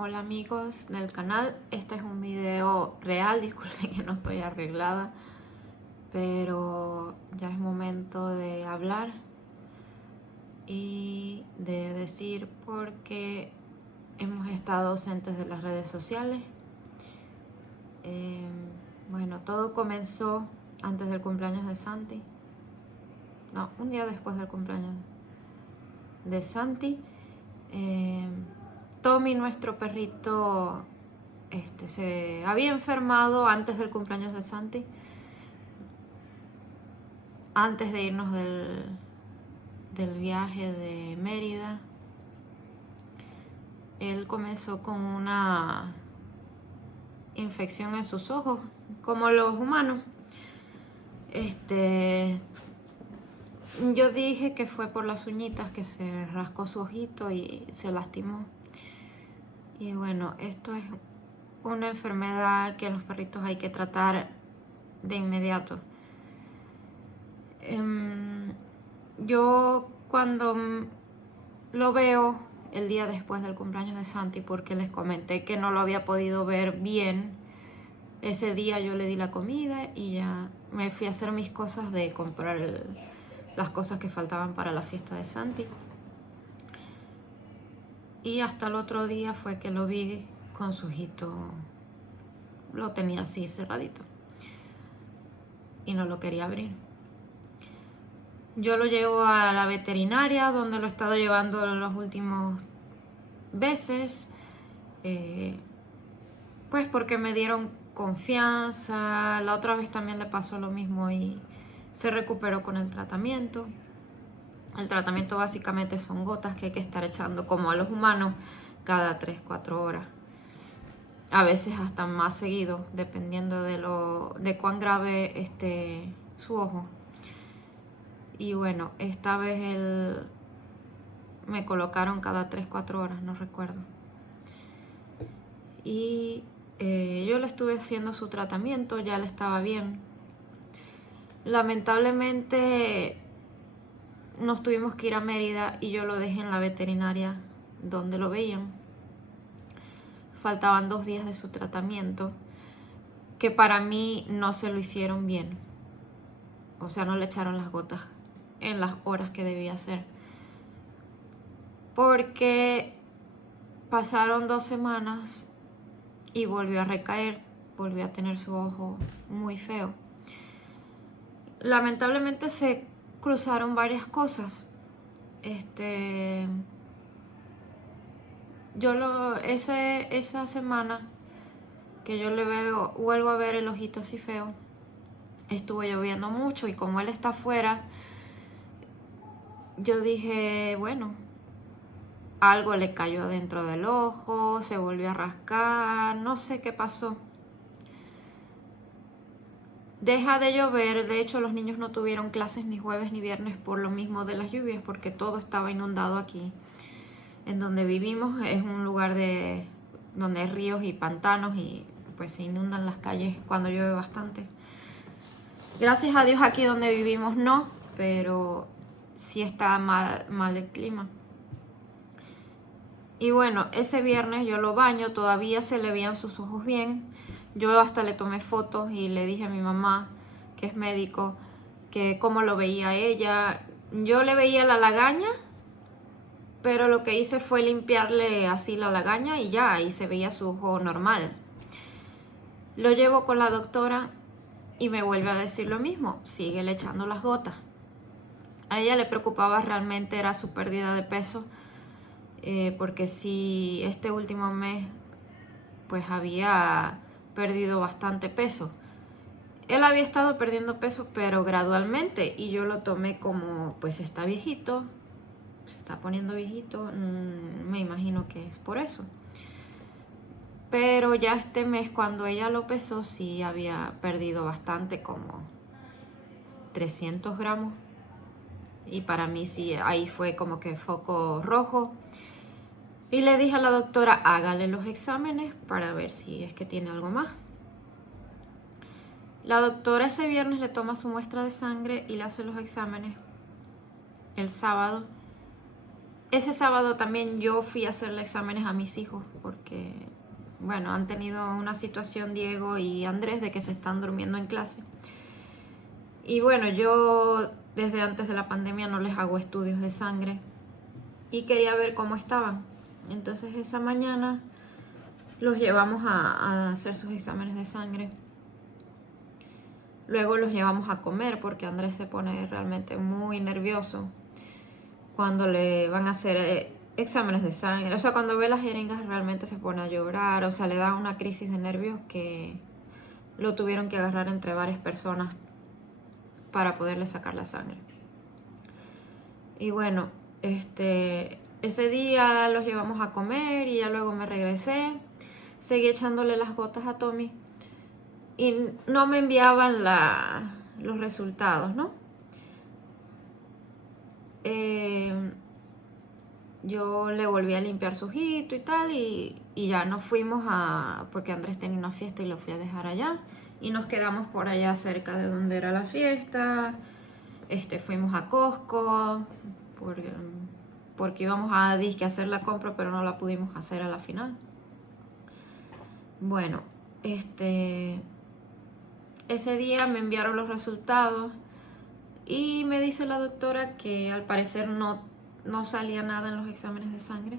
Hola amigos del canal, este es un video real, disculpen que no estoy arreglada, pero ya es momento de hablar y de decir por qué hemos estado ausentes de las redes sociales. Bueno, todo comenzó antes del cumpleaños de Santi, no, un día después del cumpleaños de Santi. Tommy, nuestro perrito, se había enfermado antes del cumpleaños de Santi, antes de irnos del viaje de Mérida. Él comenzó con una infección en sus ojos, como los humanos. Yo dije que fue por las uñitas que se rascó su ojito y se lastimó. Y bueno, esto es una enfermedad que a los perritos hay que tratar de inmediato. Yo cuando lo veo el día después del cumpleaños de Santi, porque les comenté que no lo había podido ver bien, ese día yo le di la comida y ya me fui a hacer mis cosas de comprar las cosas que faltaban para la fiesta de Santi. Y hasta el otro día fue que lo vi con su ojito, lo tenía así cerradito y no lo quería abrir. Yo lo llevo a la veterinaria, donde lo he estado llevando los últimos veces, pues porque me dieron confianza. La otra vez también le pasó lo mismo y se recuperó con el tratamiento. El tratamiento básicamente son gotas que hay que estar echando, como a los humanos, cada 3-4 horas. A veces hasta más seguido, dependiendo de cuán grave esté su ojo. Y bueno, esta vez me colocaron cada 3-4 horas, no recuerdo. Y yo le estuve haciendo su tratamiento, ya le estaba bien. Lamentablemente nos tuvimos que ir a Mérida y yo lo dejé en la veterinaria donde lo veían. Faltaban 2 días de su tratamiento, que para mí no se lo hicieron bien. O sea, no le echaron las gotas en las horas que debía hacer. Porque pasaron 2 semanas y volvió a recaer, volvió a tener su ojo muy feo. Lamentablemente se cruzaron varias cosas. Esa semana que yo le vuelvo a ver el ojito así feo, estuvo lloviendo mucho y como él está afuera, yo dije, bueno, algo le cayó dentro del ojo, se volvió a rascar, no sé qué pasó. Deja de llover, de hecho los niños no tuvieron clases ni jueves ni viernes por lo mismo de las lluvias, porque todo estaba inundado aquí. En donde vivimos es un lugar donde hay ríos y pantanos y pues se inundan las calles cuando llueve bastante. Gracias a Dios aquí donde vivimos no, pero sí está mal el clima. Y bueno, ese viernes yo lo baño, todavía se le veían sus ojos bien. Yo hasta le tomé fotos y le dije a mi mamá, que es médico, que cómo lo veía ella. Yo le veía la lagaña, pero lo que hice fue limpiarle así la lagaña y ya, ahí se veía su ojo normal. Lo llevo con la doctora y me vuelve a decir lo mismo, sigue le echando las gotas. A ella le preocupaba realmente era su pérdida de peso, porque sí, este último mes pues había perdido bastante peso. Él había estado perdiendo peso, pero gradualmente, y yo lo tomé como, pues está viejito, se está poniendo viejito, me imagino que es por eso. Pero ya este mes, cuando ella lo pesó, sí había perdido bastante, como 300 gramos. Y para mí sí, ahí fue como que foco rojo. Y le dije a la doctora, hágale los exámenes para ver si es que tiene algo más. La doctora ese viernes le toma su muestra de sangre y le hace los exámenes el sábado. ese sábado también yo fui a hacerle exámenes a mis hijos porque, bueno, han tenido una situación Diego y Andrés de que se están durmiendo en clase. Y bueno, yo desde antes de la pandemia no les hago estudios de sangre y quería ver cómo estaban. Entonces esa mañana los llevamos a hacer sus exámenes de sangre. Luego los llevamos a comer porque Andrés se pone realmente muy nervioso cuando le van a hacer exámenes de sangre. O sea, cuando ve las jeringas realmente se pone a llorar. O sea, le da una crisis de nervios que lo tuvieron que agarrar entre varias personas para poderle sacar la sangre. Y bueno, ese día los llevamos a comer y ya luego me regresé. Seguí echándole las gotas a Tommy y no me enviaban los resultados, ¿no? Yo le volví a limpiar su ojito y tal y ya nos fuimos porque Andrés tenía una fiesta y lo fui a dejar allá y nos quedamos por allá cerca de donde era la fiesta. Fuimos a Costco porque íbamos a disque hacer la compra, pero no la pudimos hacer a la final. Bueno, ese día me enviaron los resultados y me dice la doctora que al parecer no salía nada en los exámenes de sangre,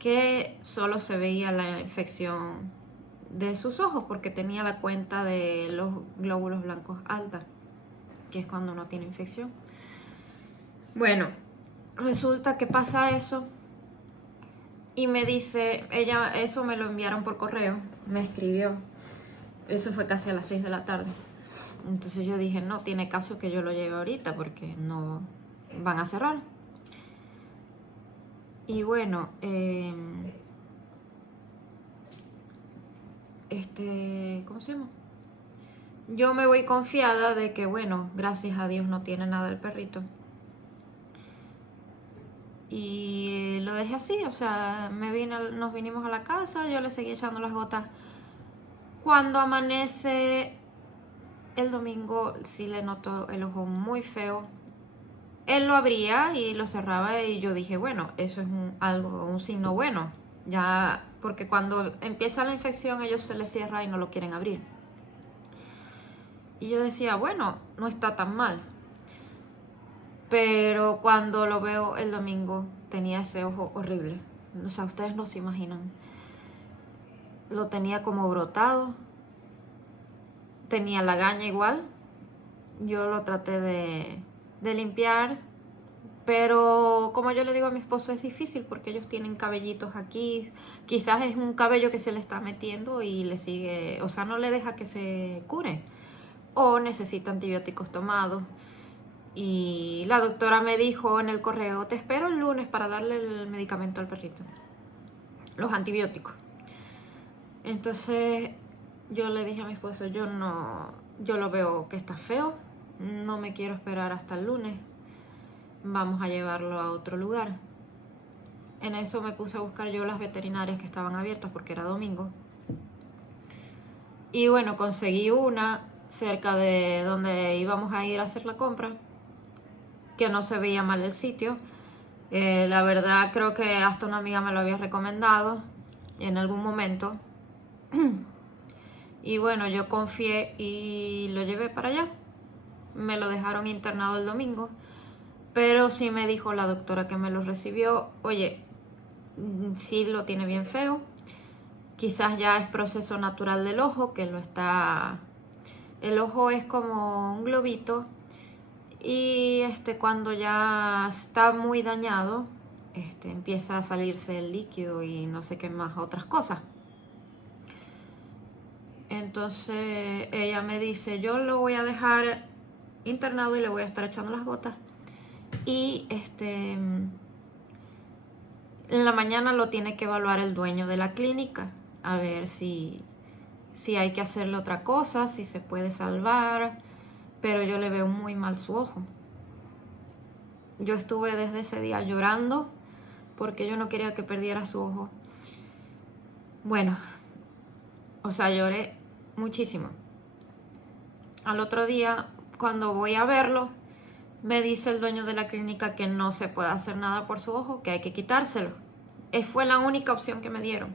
que solo se veía la infección de sus ojos porque tenía la cuenta de los glóbulos blancos alta, que es cuando uno tiene infección. Bueno, resulta que pasa eso y me dice, eso me lo enviaron por correo, me escribió, eso fue casi a las 6 de la tarde. Entonces yo dije, no tiene caso que yo lo lleve ahorita porque no van a cerrar. Y bueno, ¿cómo se llama? Yo me voy confiada de que, bueno, gracias a Dios no tiene nada el perrito. Y lo dejé así, o sea, nos vinimos a la casa, yo le seguí echando las gotas. Cuando amanece el domingo, sí le noto el ojo muy feo. Él lo abría y lo cerraba y yo dije, bueno, eso es un signo bueno. Ya, porque cuando empieza la infección ellos se les cierra y no lo quieren abrir. Y yo decía, bueno, no está tan mal. Pero cuando lo veo el domingo tenía ese ojo horrible. O sea, ustedes no se imaginan. Lo tenía como brotado. Tenía la lagaña igual. Yo lo traté de limpiar. Pero como yo le digo a mi esposo, es difícil porque ellos tienen cabellitos aquí. Quizás es un cabello que se le está metiendo y le sigue, o sea, no le deja que se cure. O necesita antibióticos tomados. Y la doctora me dijo en el correo, te espero el lunes para darle el medicamento al perrito. Los antibióticos. Entonces yo le dije a mi esposo, yo lo veo que está feo. No me quiero esperar hasta el lunes. Vamos a llevarlo a otro lugar. En eso me puse a buscar yo las veterinarias que estaban abiertas porque era domingo. Y bueno, conseguí una cerca de donde íbamos a ir a hacer la compra, que no se veía mal el sitio. La verdad creo que hasta una amiga me lo había recomendado en algún momento. Y bueno, yo confié y lo llevé para allá. Me lo dejaron internado el domingo. Pero sí me dijo la doctora que me lo recibió, oye, sí lo tiene bien feo. Quizás ya es proceso natural del ojo, que el ojo es como un globito y cuando ya está muy dañado, empieza a salirse el líquido y no sé qué más otras cosas. Entonces ella me dice, yo lo voy a dejar internado y le voy a estar echando las gotas. Y en la mañana lo tiene que evaluar el dueño de la clínica, a ver si hay que hacerle otra cosa, si se puede salvar, pero yo le veo muy mal su ojo. Yo estuve desde ese día llorando porque yo no quería que perdiera su ojo. Bueno, o sea, lloré muchísimo. Al otro día, cuando voy a verlo, Me dice el dueño de la clínica que no se puede hacer nada por su ojo, que hay que quitárselo. Fue la única opción que me dieron.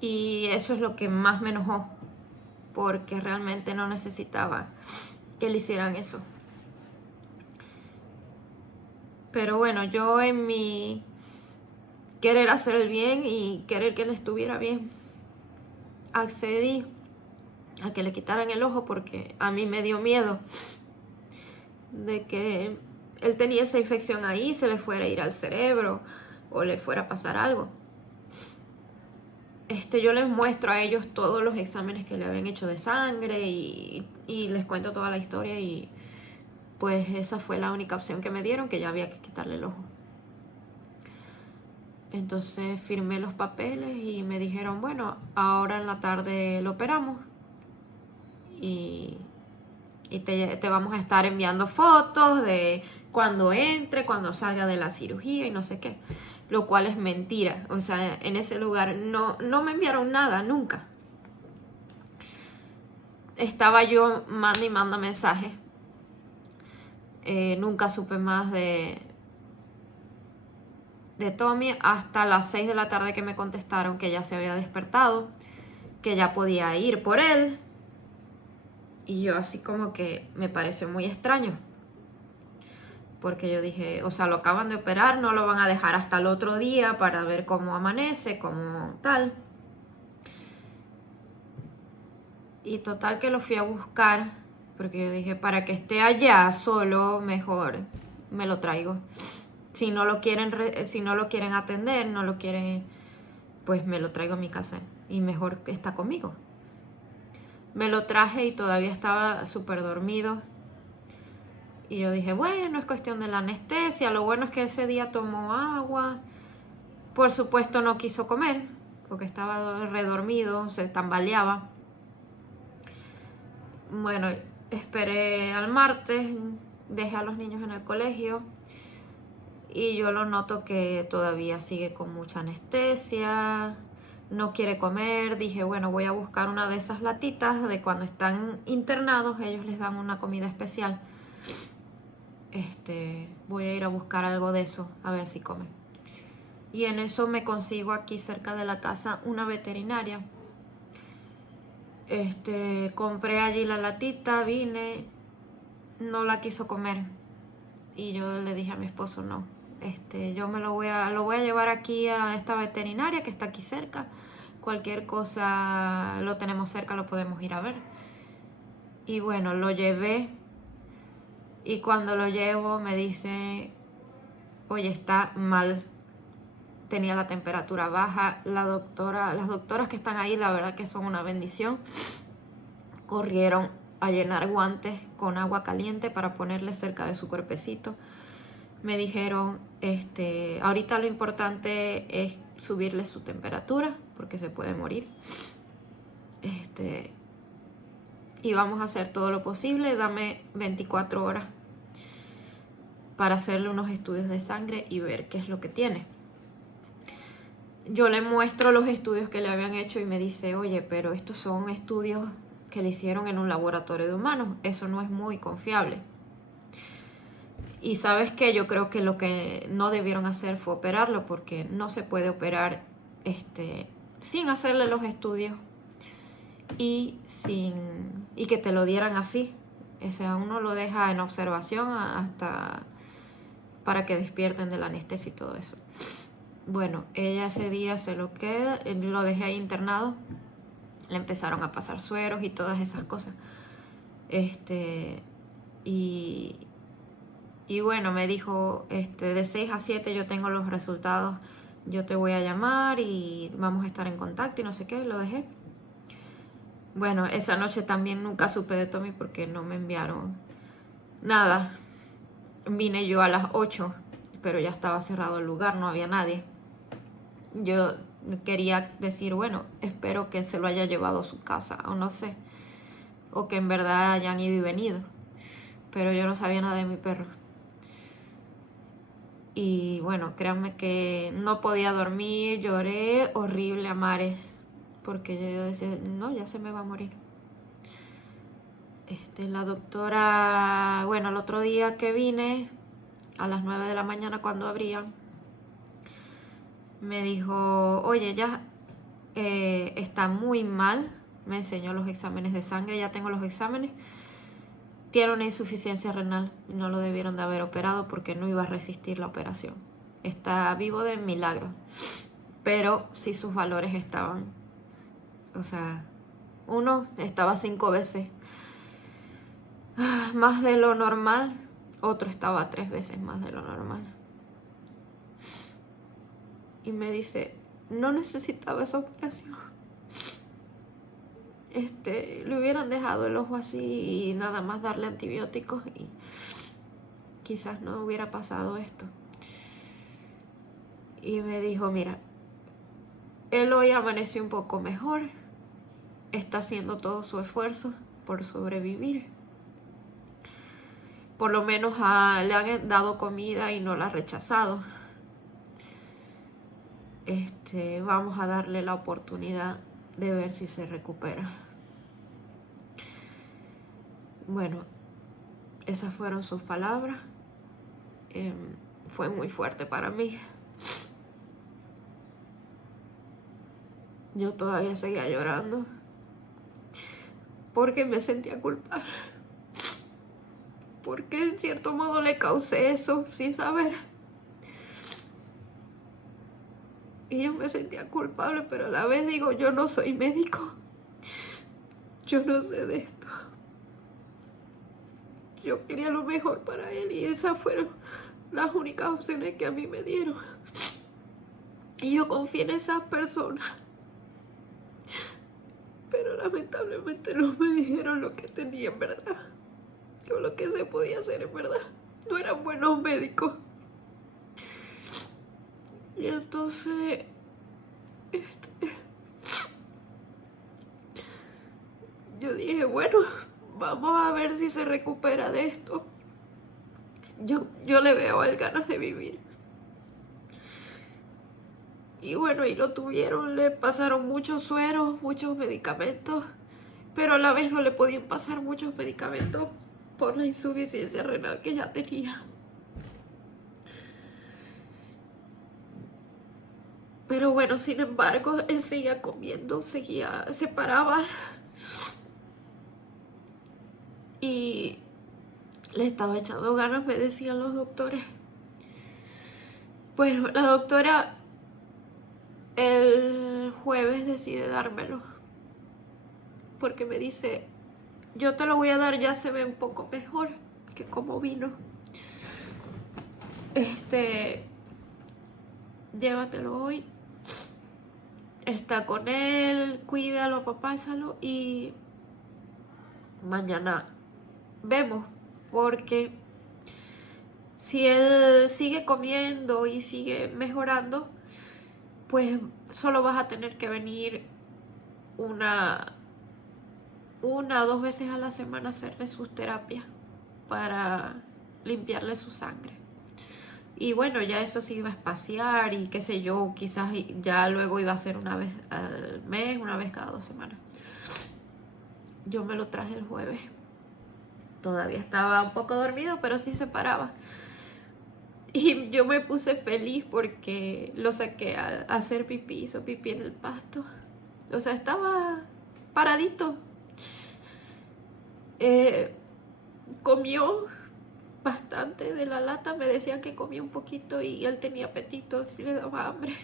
Y eso es lo que más me enojó, porque realmente no necesitaba que le hicieran eso. Pero bueno, yo en mi querer hacer el bien y querer que él estuviera bien, accedí a que le quitaran el ojo porque a mí me dio miedo de que él tenía esa infección ahí, se le fuera a ir al cerebro o le fuera a pasar algo. Yo les muestro a ellos todos los exámenes que le habían hecho de sangre y les cuento toda la historia y pues esa fue la única opción que me dieron, que ya había que quitarle el ojo. Entonces firmé los papeles y me dijeron, bueno, ahora en la tarde lo operamos y te vamos a estar enviando fotos de cuando entre, cuando salga de la cirugía y no sé qué. Lo cual es mentira. O sea, en ese lugar no me enviaron nada, nunca. Estaba yo manda y manda mensajes. Nunca supe más de Tommy hasta las 6 de la tarde que me contestaron que ya se había despertado, que ya podía ir por él. Y yo así como que me pareció muy extraño. Porque yo dije, o sea, lo acaban de operar, no lo van a dejar hasta el otro día para ver cómo amanece, cómo tal. Y total que lo fui a buscar, porque yo dije, para que esté allá solo, mejor me lo traigo. Si no lo quieren atender, no lo quieren, pues me lo traigo a mi casa y mejor que está conmigo. Me lo traje y todavía estaba súper dormido. Y yo dije, bueno, es cuestión de la anestesia. Lo bueno es que ese día tomó agua. Por supuesto no quiso comer, porque estaba redormido, se tambaleaba. Bueno, esperé al martes, dejé a los niños en el colegio. Y yo lo noto que todavía sigue con mucha anestesia, no quiere comer. Dije, bueno, voy a buscar una de esas latitas de cuando están internados, ellos les dan una comida especial. Voy a ir a buscar algo de eso, a ver si come. Y en eso me consigo aquí cerca de la casa una veterinaria. Compré allí la latita, vine, no la quiso comer. Y yo le dije a mi esposo, no, yo lo voy a llevar aquí a esta veterinaria que está aquí cerca. Cualquier cosa lo tenemos cerca, lo podemos ir a ver. Y bueno, lo llevé. Y cuando lo llevo me dice, oye, está mal. Tenía la temperatura baja. Las doctoras que están ahí, la verdad que son una bendición. Corrieron a llenar guantes con agua caliente para ponerle cerca de su cuerpecito. Me dijeron, ahorita lo importante es subirle su temperatura porque se puede morir. Y vamos a hacer todo lo posible. Dame 24 horas para hacerle unos estudios de sangre y ver qué es lo que tiene. Yo le muestro los estudios que le habían hecho y me dice, oye, pero estos son estudios que le hicieron en un laboratorio de humanos. Eso no es muy confiable. Y sabes qué, yo creo que lo que no debieron hacer fue operarlo, porque no se puede operar sin hacerle los estudios y que te lo dieran así. O sea, uno lo deja en observación hasta para que despierten de la anestesia y todo eso. Bueno, ella ese día se lo queda, lo dejé ahí internado. Le empezaron a pasar sueros y todas esas cosas. Y bueno, me dijo, de 6 a 7 yo tengo los resultados, yo te voy a llamar y vamos a estar en contacto y no sé qué, lo dejé. Bueno, esa noche también nunca supe de Tommy porque no me enviaron nada. Vine yo a las 8, pero ya estaba cerrado el lugar, no había nadie. Yo quería decir, bueno, espero que se lo haya llevado a su casa, o no sé, o que en verdad hayan ido y venido. Pero yo no sabía nada de mi perro. Y bueno, créanme que no podía dormir, lloré horrible a mares, porque yo decía, no, ya se me va a morir. La doctora, bueno, el otro día que vine, a las 9 de la mañana cuando abrían, me dijo, oye, ya está muy mal. Me enseñó los exámenes de sangre, ya tengo los exámenes. Tiene una insuficiencia renal, no lo debieron de haber operado porque no iba a resistir la operación. Está vivo de milagro, pero sí sus valores estaban, o sea, uno estaba 5 veces más de lo normal, otro estaba 3 veces más de lo normal. Y me dice, no necesitaba esa operación. Le hubieran dejado el ojo así y nada más darle antibióticos y quizás no hubiera pasado esto. Y me dijo, mira, él hoy amaneció un poco mejor, está haciendo todo su esfuerzo por sobrevivir. Por lo menos le han dado comida y no la ha rechazado. Vamos a darle la oportunidad de ver si se recupera. Bueno, esas fueron sus palabras. Fue muy fuerte para mí. Yo todavía seguía llorando porque me sentía culpable. Porque en cierto modo le causé eso sin saber. Y yo me sentía culpable, pero a la vez digo, yo no soy médico. Yo no sé de esto. Yo quería lo mejor para él y esas fueron las únicas opciones que a mí me dieron. Y yo confié en esas personas. Pero lamentablemente no me dijeron lo que tenía en verdad. O lo que se podía hacer en verdad. No eran buenos médicos. Y entonces... yo dije, bueno, vamos a ver si se recupera de esto. Yo le veo el ganas de vivir. Y bueno, y lo tuvieron, le pasaron muchos sueros, muchos medicamentos, pero a la vez no le podían pasar muchos medicamentos por la insuficiencia renal que ya tenía. Pero bueno, sin embargo, él seguía comiendo, se paraba y le estaba echando ganas, me decían los doctores. Bueno, la doctora el jueves decide dármelo porque me dice, yo te lo voy a dar, ya se ve un poco mejor que como vino. Llévatelo hoy. Está con él, cuídalo, apapáchalo y mañana vemos, porque si él sigue comiendo y sigue mejorando, pues solo vas a tener que venir una o 2 veces a la semana a hacerle sus terapias para limpiarle su sangre. Y bueno, ya eso sí iba a espaciar y qué sé yo, quizás ya luego iba a ser una vez al mes, una vez cada 2 semanas. Yo me lo traje el jueves. Todavía estaba un poco dormido, pero sí se paraba. Y yo me puse feliz porque lo saqué a hacer pipí, hizo pipí en el pasto. O sea, estaba paradito. Comió bastante de la lata, me decían que comía un poquito y él tenía apetito, sí le daba hambre.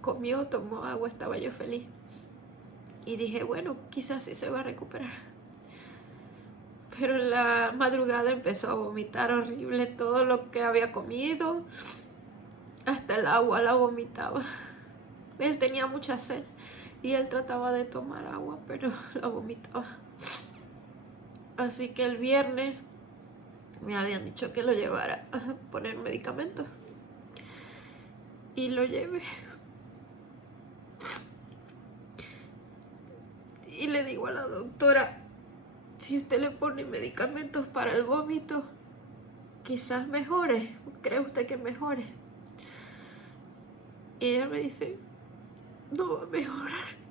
Comió, tomó agua, estaba yo feliz. Y dije, bueno, quizás sí se va a recuperar. Pero en la madrugada empezó a vomitar horrible todo lo que había comido. Hasta el agua la vomitaba. Él tenía mucha sed y él trataba de tomar agua, pero la vomitaba. Así que el viernes me habían dicho que lo llevara a poner medicamentos. Y lo llevé. Y le digo a la doctora, si usted le pone medicamentos para el vómito, quizás mejore. ¿Cree usted que mejore? Y ella me dice, no va a mejorar.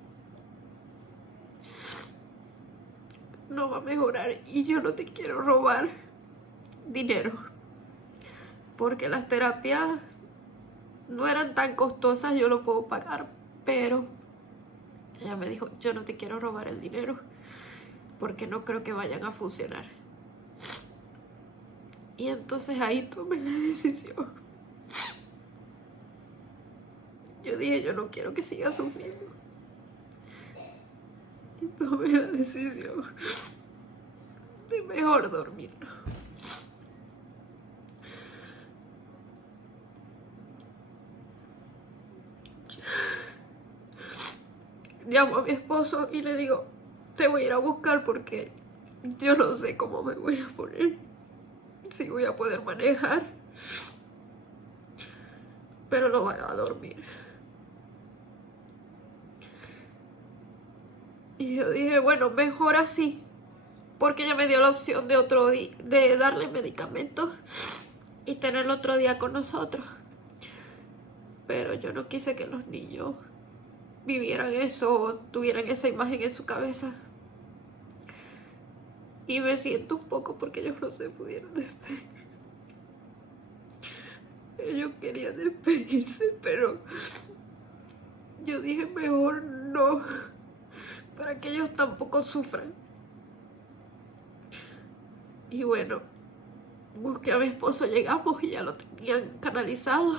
no va a mejorar y yo no te quiero robar dinero. Porque las terapias no eran tan costosas, yo lo puedo pagar, pero ella me dijo, yo no te quiero robar el dinero porque no creo que vayan a funcionar. Y entonces ahí tomé la decisión. Yo dije, yo no quiero que siga sufriendo. Y tomé la decisión de mejor dormirlo. Llamo a mi esposo y le digo, te voy a ir a buscar porque yo no sé cómo me voy a poner, si voy a poder manejar, pero lo van a dormir. Y yo dije, bueno, mejor así, porque ella me dio la opción de otro día, de darle medicamentos y tenerlo otro día con nosotros. Pero yo no quise que los niños vivieran eso o tuvieran esa imagen en su cabeza. Y me siento un poco porque ellos no se pudieron despedir. Ellos querían despedirse, pero yo dije mejor no, para que ellos tampoco sufran. Y bueno, busqué a mi esposo, llegamos y ya lo tenían canalizado.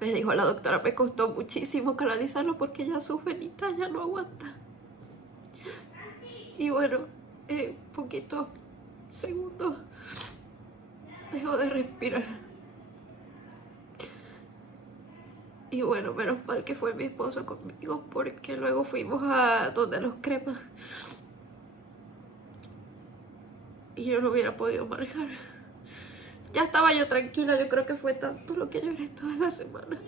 Me dijo la doctora, me costó muchísimo canalizarlo porque ya sus venitas ya no aguanta. Y bueno, poquitos segundos dejó de respirar. Y bueno, menos mal que fue mi esposo conmigo porque luego fuimos a donde los cremas y yo no hubiera podido manejar. Ya estaba yo tranquila, yo creo que fue tanto lo que lloré toda la semana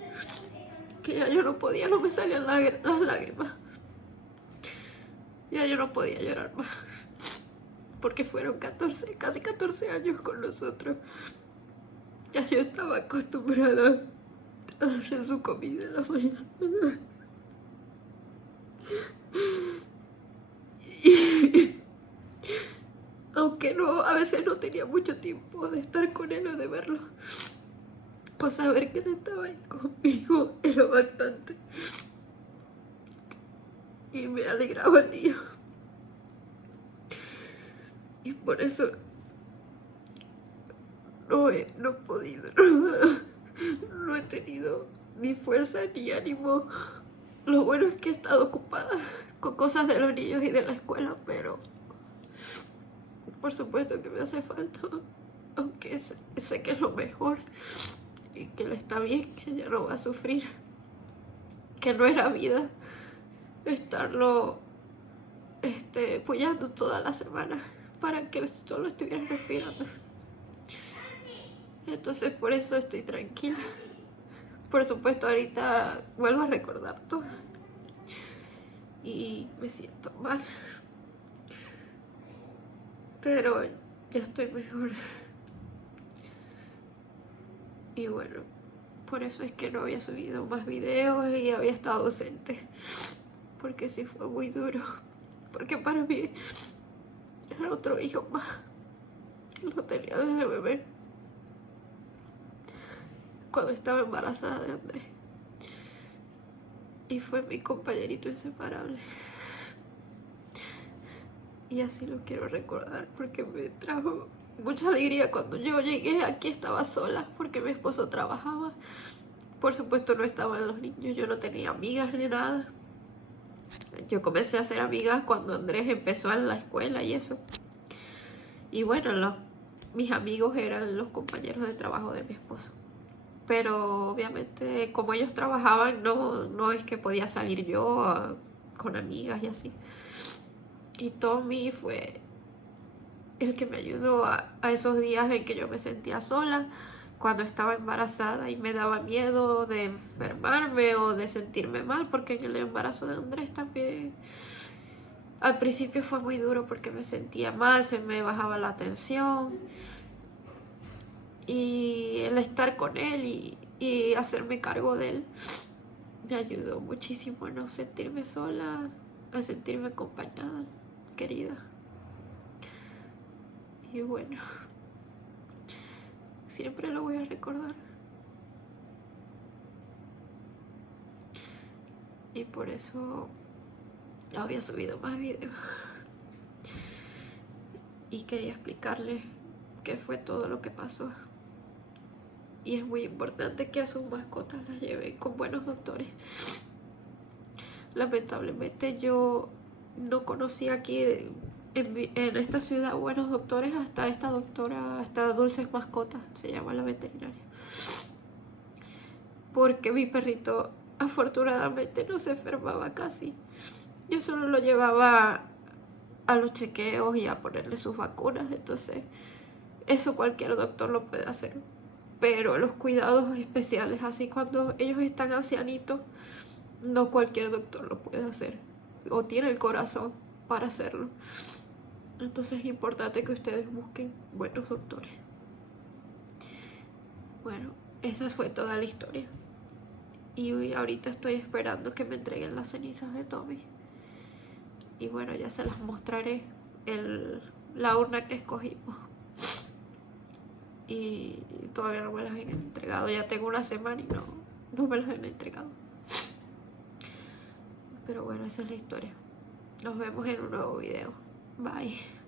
que ya yo no podía, no me salían las lágrimas. Ya yo no podía llorar más porque fueron casi 14 años con nosotros. Ya yo estaba acostumbrada a darle su comida en la mañana. Y, aunque no, a veces no tenía mucho tiempo de estar con él o de verlo, pues saber que él estaba ahí conmigo era bastante. Y me alegraba el día. Y por eso no he podido, no he tenido ni fuerza ni ánimo. Lo bueno es que he estado ocupada con cosas de los niños y de la escuela, pero por supuesto que me hace falta, aunque sé que es lo mejor y que él está bien, que ya no va a sufrir, que no era vida estarlo apoyando toda la semana para que solo estuviera respirando. Entonces por eso estoy tranquila. Por supuesto ahorita vuelvo a recordar todo y me siento mal, pero ya estoy mejor. Y bueno, por eso es que no había subido más videos y había estado ausente, porque sí fue muy duro, porque para mí era otro hijo más. Lo tenía desde bebé, cuando estaba embarazada de Andrés, y fue mi compañerito inseparable. Y así lo quiero recordar porque me trajo mucha alegría. Cuando yo llegué aquí estaba sola porque mi esposo trabajaba. Por supuesto no estaban los niños, yo no tenía amigas ni nada. Yo comencé a hacer amigas cuando Andrés empezó en la escuela y eso. Y bueno, mis amigos eran los compañeros de trabajo de mi esposo. Pero obviamente como ellos trabajaban, no es que podía salir yo con amigas y así. Y Tommy fue el que me ayudó a esos días en que yo me sentía sola, cuando estaba embarazada y me daba miedo de enfermarme o de sentirme mal, porque en el embarazo de Andrés también al principio fue muy duro porque me sentía mal, se me bajaba la tensión, y el estar con él y hacerme cargo de él me ayudó muchísimo a no sentirme sola, a sentirme acompañada, querida. Y bueno, siempre lo voy a recordar. Y por eso no había subido más videos. Y quería explicarles qué fue todo lo que pasó. Y es muy importante que a sus mascotas las lleven con buenos doctores. Lamentablemente yo no conocí aquí en esta ciudad buenos doctores hasta esta doctora, hasta Dulces Mascotas, se llama la veterinaria. Porque mi perrito afortunadamente no se enfermaba casi. Yo solo lo llevaba a los chequeos y a ponerle sus vacunas, entonces eso cualquier doctor lo puede hacer. Pero los cuidados especiales, así cuando ellos están ancianitos, no cualquier doctor lo puede hacer o tiene el corazón para hacerlo. Entonces es importante que ustedes busquen buenos doctores. Bueno, esa fue toda la historia. Y ahorita estoy esperando que me entreguen las cenizas de Tommy. Y bueno, ya se las mostraré la urna que escogimos. Y todavía no me las han entregado. Ya tengo una semana y no me las han entregado. Pero bueno, esa es la historia. Nos vemos en un nuevo video. Bye.